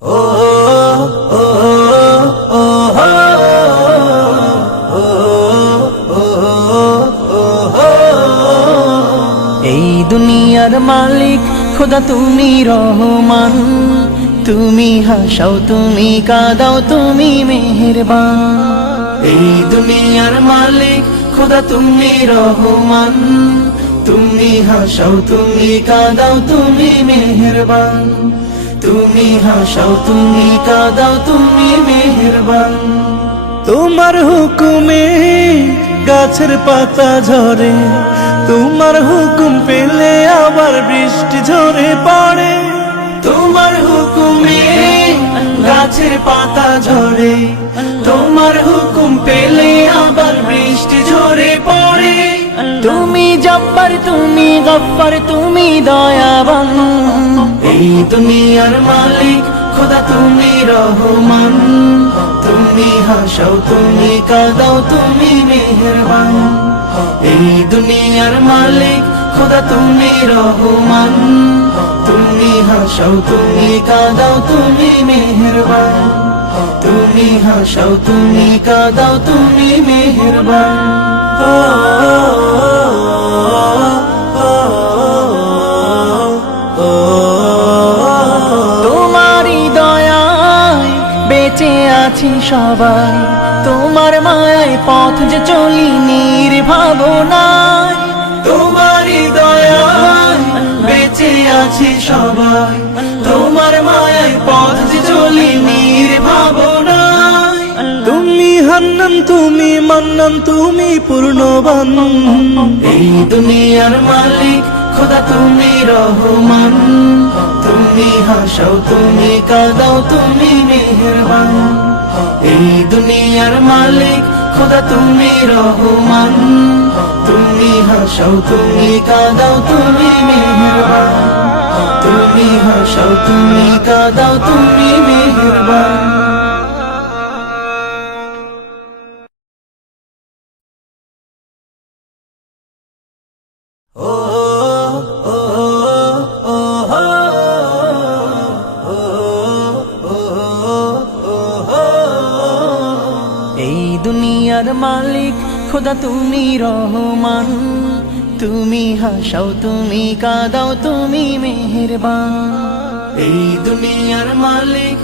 এই দুনিয়ার মালিক খোদা তুমি রহমান, তুমি হাসাও তুমি কাঁদাও তুমি মেহেরবান। এই দুনিয়ার মালিক খোদা তুমি রহমান, তুমি হাসাও তুমি কাঁদাও তুমি মেহেরবান। তুমি হাসাও তুমি কাঁদাও তুমি মেহেরবান। তোমার হুকুমে গাছের পাতা ঝরে, তোমার হুকুম পেলে আবার বৃষ্টি ঝরে পড়ে। তোমার হুকুমে গাছের পাতা ঝরে, তোমার হুকুম পেলে আবার বৃষ্টি ঝরে পড়ে। তুমি জব্বার তুমি গফ্ফার তুমি দয়াবান। এই দুনিয়ার মালিক খোদা তুমি রহমান, তুমি হাসাও তুমি কাঁদাও তুমি মেহেরবান। এই দুনিয়ার মালিক খোদা তুমি রহমান, তুমি হাসাও তুমি কাঁদাও তুমি মেহেরবান। তুমি হাসাও তুমি কাঁদাও তুমি মেহেরবান। তোমারই দয়ায় বেঁচে আছি সবাই, তোমার মায়ায় পথ যে চলি নির্ভাবনায়। তোমারই দয়ায় বেঁচে আছি সবাই, তোমার মায়ায় পথ যে চলি নির্ভাবনায়। তুমি হান্নান তুমি মান্নান তুমি পূর্ণবান। এই দুনিয়ার মালিক খোদা তুমি রহমান, তুমি হাসাও তুমি কাঁদাও তুমি মেহেরবান। এই দুনিয়ার মালিক খোদা তুমি রহমান, তুমি হাসাও তুমি কাঁদাও তুমি মেহেরবান। তুমি হাসাও তুমি কাঁদাও তুমি মেহেরবান। এই দুনিয়ার মালিক খোদা তুমি রহমান, তুমি হাসাও তুমি কাঁদাও তুমি মেহেরবান। এই দুনিয়ার মালিক